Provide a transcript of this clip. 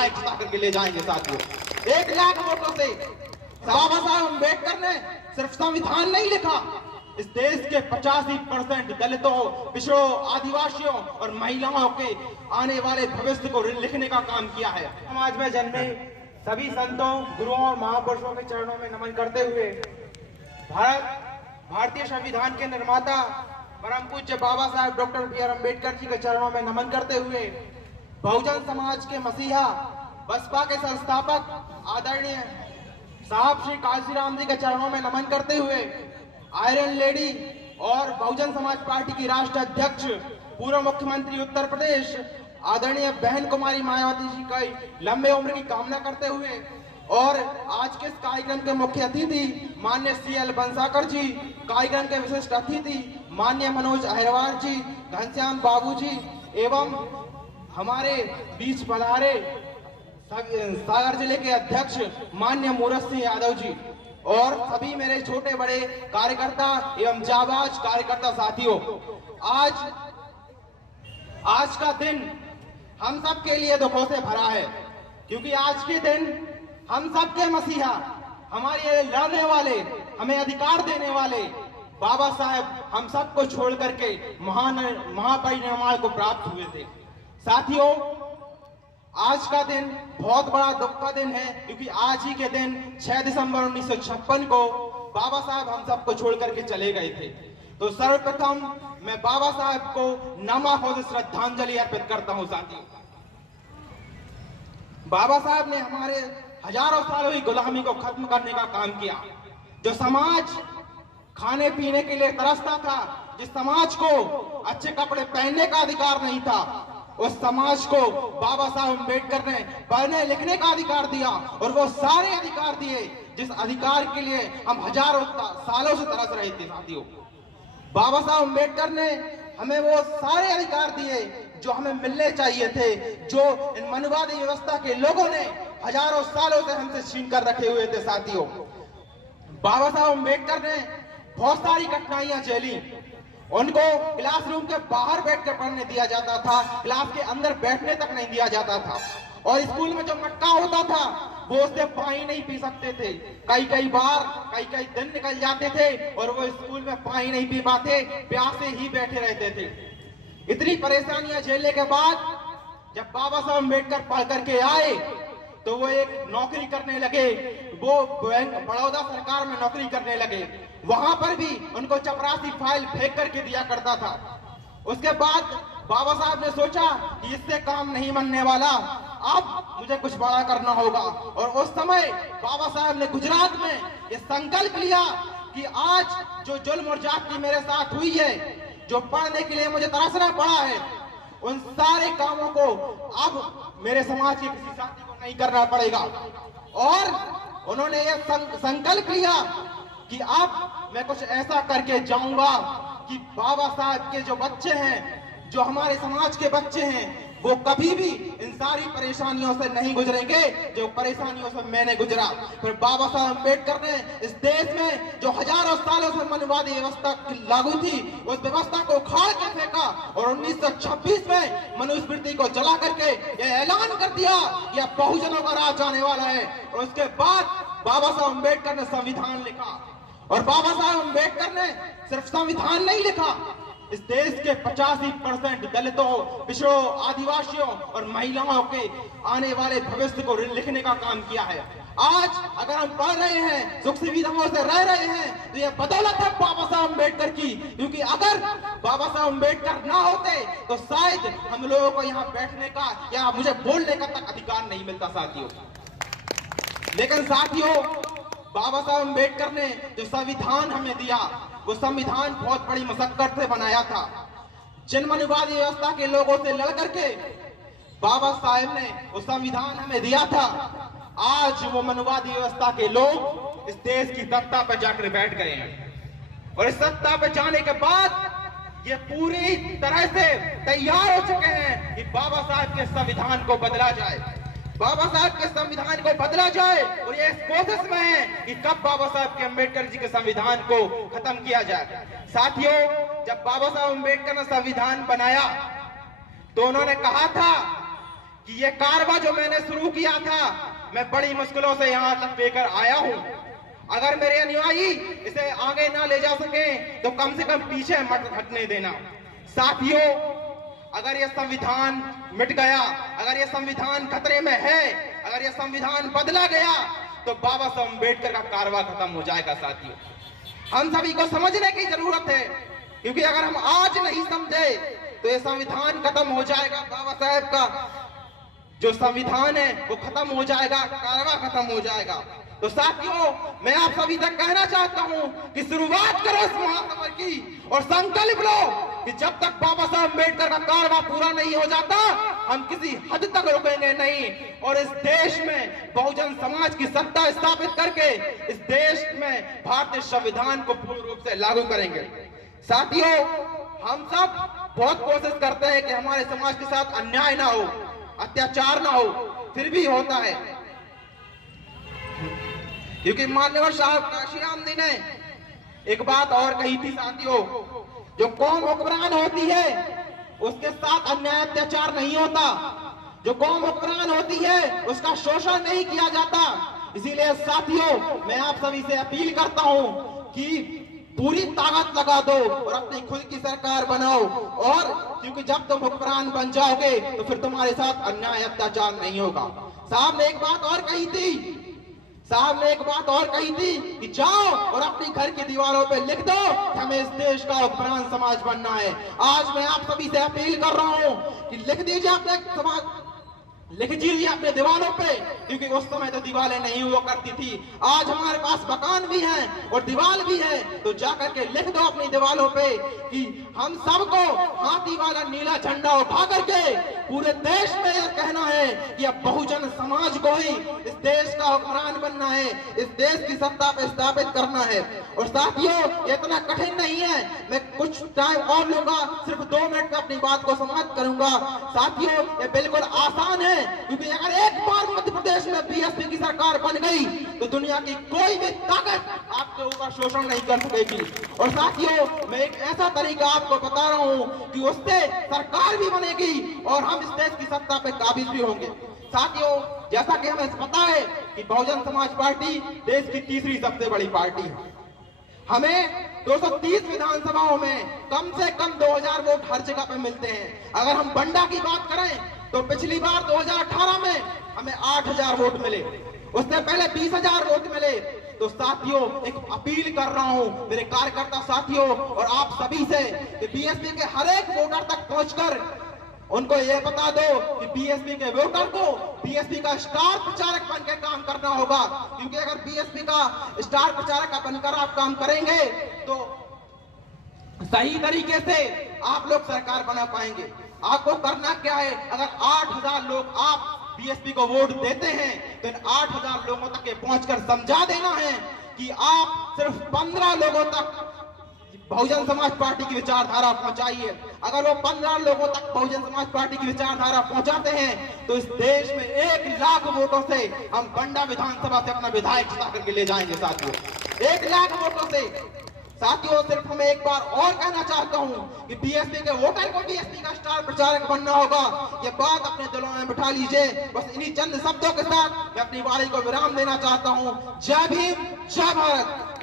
विधायक जिता करके ले जाएंगे साथियों। 1 लाख वोटों से बाबा साहब अम्बेडकर ने सिर्फ संविधान नहीं लिखा, इस देश के 85% दलितों, पिछड़ों, आदिवासियों और महिलाओं के आने वाले भविष्य को लिखने का काम किया है। समाज में जन्मे सभी संतों, गुरुओं और महापुरुषों के चरणों में नमन करते हुए भारतीय संविधान के निर्माता परम पूज्य बाबा साहेब डॉक्टर B.R. अम्बेडकर जी के चरणों में नमन करते हुए बहुजन समाज के मसीहा, बसपा के संस्थापक आदरणीय साहब श्री काशीराम जी के चरणों में नमन करते हुए आयरन लेडी और बहुजन समाज पार्टी की राष्ट्रीय अध्यक्ष, पूर्व मुख्यमंत्री उत्तर प्रदेश आदरणीय बहन कुमारी मायावती जी की लंबे उम्र की कामना करते हुए और आज के इस कार्यक्रम के मुख्य अतिथि माननीय CL बंसाकर जी, कार्यक्रम के विशिष्ट अतिथि माननीय मनोज अहिरवार जी, घनश्याम बाबू जी एवं हमारे बीच पधारे सागर जिले के अध्यक्ष माननीय मूरत सिंह यादव जी और सभी मेरे छोटे बड़े कार्यकर्ता एवं जाबाज कार्यकर्ता साथियों, आज का दिन हम सब के लिए दुखों से भरा है, क्योंकि आज के दिन हम सब के मसीहा, हमारे लड़ने वाले, हमें अधिकार देने वाले बाबा साहेब हम सबको छोड़ करके महापरिनिर्वाण को प्राप्त हुए थे। साथियों, आज का दिन बहुत बड़ा दुख का दिन है, क्योंकि आज ही के दिन 6 दिसंबर 1956 को बाबा साहब हम सबको छोड़ करके चले गए थे। तो सर्वप्रथम मैं बाबा साहब को नमः श्रद्धांजलि अर्पित करता हूं। साथियों, बाबा साहब ने हमारे हजारों सालों की गुलामी को खत्म करने का काम किया। जो समाज खाने पीने के लिए तरसता था, जिस समाज को अच्छे कपड़े पहनने का अधिकार नहीं था, उस समाज को बाबा साहब अम्बेडकर ने पढ़ने लिखने का अधिकार दिया और वो सारे अधिकार दिए जिस अधिकार के लिए हम हजारों सालों से तरस रहे थे। साथियों, बाबा साहब अम्बेडकर ने हमें वो सारे अधिकार दिए जो हमें मिलने चाहिए थे, जो इन मनुवादी व्यवस्था के लोगों ने हजारों सालों से हमसे छीन कर रखे हुए थे। साथियों, बाबा साहब अम्बेडकर ने बहुत सारी कठिनाइयां झेली। उनको क्लासरूम के बाहर बैठकर पढ़ने दिया जाता था, क्लास के अंदर बैठने तक नहीं दिया जाता था, और स्कूल में जो मटका होता था वो उससे पानी नहीं पी सकते थे। कई बार कई दिन निकल जाते थे और वो स्कूल में पानी नहीं पी पाते, प्यासे ही बैठे रहते थे। इतनी परेशानियां झेलने के बाद जब बाबा साहब अम्बेडकर पढ़ करके आए तो वो एक नौकरी करने लगे, वो बैंक बड़ौदा सरकार में नौकरी करने लगे। वहां पर भी उनको चपरासी फाइल फेंक करके दिया करता था। उसके बाद बाबा साहब ने सोचा कि इससे काम नहीं बनने वाला, अब मुझे कुछ बड़ा करना होगा, और उस समय बाबा साहब ने गुजरात में ये संकल्प लिया कि आज जो जुल्म और जाति मेरे साथ हुई है, जो पढ़ने के लिए मुझे तरसना पड़ा है, उन सारे कामों को अब मेरे समाज के किसी साथी को नहीं करना पड़ेगा। और उन्होंने ये संकल्प लिया कि अब मैं कुछ ऐसा करके जाऊंगा कि बाबा साहब के जो बच्चे हैं, जो हमारे समाज के बच्चे हैं, वो कभी भी इन सारी परेशानियों से नहीं गुजरेंगे जो परेशानियों से मैंने गुजरा। फिर बाबा साहब अम्बेडकर ने इस देश में जो हजारों सालों से मनुवादी व्यवस्था लागू थी, उस व्यवस्था को उखाड़ के फेंका और 1926 में मनुस्मृति को जला करके यह ऐलान कर दिया यह बहुजनों का राज आने वाला है। और उसके बाद बाबा साहब अम्बेडकर ने संविधान लिखा, और बाबा साहब अम्बेडकर ने सिर्फ संविधान नहीं लिखा, इस देश के 85% दलितों, पिछड़ों, आदिवासियों और महिलाओं के आने वाले भविष्य को लिखने का काम किया है। आज अगर हम पढ़ रहे हैं, सुख सुविधाओं से रह रहे हैं, तो यह बदौलत है बाबा साहब अम्बेडकर की, क्योंकि अगर बाबा साहब अम्बेडकर ना होते तो शायद हम लोगों को यहाँ बैठने का या मुझे बोलने का तक अधिकार नहीं मिलता। साथियों, लेकिन साथियों, बाबा साहब अम्बेडकर ने जो संविधान हमें दिया, वो संविधान बहुत बड़ी मशक्कत से बनाया था। जिन मनुवादी व्यवस्था के लोगों से लड़ करके बाबा साहब ने वो संविधान हमें दिया था, आज वो मनुवादी व्यवस्था के लोग इस देश की सत्ता पर जाकर बैठ गए हैं, और इस सत्ता पर जाने के बाद ये पूरी तरह से तैयार हो चुके हैं कि बाबा साहब के संविधान को बदला जाए, बाबा साहब के संविधान को बदला जाए। और ये इस कोशिश में है कि कब बाबा साहब के अम्बेडकर जी के संविधान को खत्म किया जाए। साथियों, जब बाबा साहब अम्बेडकर ने संविधान बनाया तो उन्होंने कहा था कि ये कारवा जो मैंने शुरू किया था, मैं बड़ी मुश्किलों से यहाँ तक लेकर आया हूँ। अगर मेरे अनुयायी इसे आगे ना ले जा सके तो कम से कम पीछे मत हटने देना। साथियों, अगर यह संविधान मिट गया, अगर यह संविधान खतरे में है, अगर यह संविधान बदला गया, तो बाबा साहब अम्बेडकर का कारवा खत्म हो जाएगा। साथियों, हम सभी को समझने की जरूरत है, क्योंकि अगर हम आज नहीं समझे तो यह संविधान खत्म हो जाएगा। बाबा साहब का जो संविधान है वो खत्म हो जाएगा, कारवा खत्म हो जाएगा। तो साथियों, मैं आप सभी तक कहना चाहता हूं कि शुरुआत करो इस महासमर की और संकल्प लो कि जब तक बाबा साहब अम्बेडकर का कारवा पूरा नहीं हो जाता, हम किसी हद तक रुकेंगे नहीं और इस देश में बहुजन समाज की सत्ता स्थापित करके इस देश में भारतीय संविधान को पूर्ण रूप से लागू करेंगे। साथियों, हम सब बहुत कोशिश करते हैं कि हमारे समाज के साथ अन्याय ना हो, अत्याचार ना हो, फिर भी होता है, क्योंकि मान्यवर साहब काशी आमदी ने एक बात और कही थी। साथियों, जो कौम हुक्मरान होती है उसके साथ अन्याय अत्याचार नहीं होता, जो कौम हुक्मरान होती है उसका शोषण नहीं किया जाता। इसीलिए साथियों, मैं आप सभी से अपील करता हूं कि पूरी ताकत लगा दो और अपनी खुद की सरकार बनाओ, और क्योंकि जब तुम हुक्मरान बन जाओगे तो फिर तुम्हारे साथ अन्याय अत्याचार नहीं होगा। साहब ने एक बात और कही थी, कि जाओ और अपनी घर की दीवारों पे लिख दो कि हमें इस देश का हुक्मरान समाज बनना है। आज मैं आप सभी से अपील कर रहा हूं कि लिख दीजिए अपने समाज, लिख दीजिए अपने दीवारों पे, क्योंकि उस समय तो दीवारें नहीं हुआ करती थी। आज हमारे पास मकान भी हैं और दीवार भी है, तो जाकर के लिख दो अपनी दीवारों पे कि हम सबको हाथी वाला नीला झंडा उठा करके पूरे देश में यह कहना है कि अब बहुजन समाज को ही इस देश का हुक्मरान बनना है, इस देश की सत्ता पे स्थापित करना है। और साथियों, ये इतना कठिन नहीं है, मैं कुछ टाइम और लूंगा, सिर्फ 2 मिनट में अपनी बात को समाप्त करूंगा। साथियों, ये बिल्कुल आसान है, क्योंकि अगर एक बार मध्य प्रदेश में बीएसपी की सरकार बन गई तो दुनिया की कोई भी ताकत आपके ऊपर शोषण नहीं कर सकेगी। और साथियों, मैं एक ऐसा तरीका आपको बता रहा हूं कि उससे सरकार भी बनेगी और हम इस देश की सत्ता पे काबिज भी होंगे। साथियों, जैसा कि हमें पता है कि बहुजन समाज पार्टी देश की तीसरी सबसे बड़ी पार्टी है। हमें 230 विधानसभाओं में कम से कम 2000 वोट हर जगह पे मिलते हैं। अगर हम बंडा की बात करें तो पिछली बार 2018 में हमें 8000 वोट मिले, उससे पहले 20000 वोट मिले। तो साथियों, एक अपील कर रहा हूं मेरे कार्यकर्ता साथियों और आप सभी से कि बीएसपी के हर एक वोटर तक पहुंचकर उनको यह बता दो कि बीएसपी के वोटर को बीएसपी का स्टार प्रचारक बनकर काम करना होगा, क्योंकि अगर बीएसपी का स्टार प्रचारक बनकर आप काम करेंगे तो सही तरीके से आप लोग सरकार बना पाएंगे। आपको करना क्या है, अगर 8000 लोग आप बीएसपी को वोट देते हैं तो इन 8000 लोगों तक ये पहुंचकर समझा देना है कि आप सिर्फ 15 लोगों तक बहुजन समाज पार्टी की विचारधारा पहुंचाइए। अगर वो 15 लोगों तक बहुजन समाज पार्टी की विचारधारा पहुंचाते हैं तो इस देश में 1 लाख वोटों से हम बंडा विधानसभा से अपना विधायक जिता करके ले जाएंगे। साथियों, 1 लाख वोटों से। साथियों, सिर्फ मैं एक बार और कहना चाहता हूं कि बीएसपी के वोटर को बीएसपी का स्टार प्रचारक बनना होगा। ये बात अपने दिलों में बिठा लीजिए। बस इन्हीं चंद शब्दों के साथ मैं अपनी वाणी को विराम देना चाहता हूं। जय भीम, जय भारत।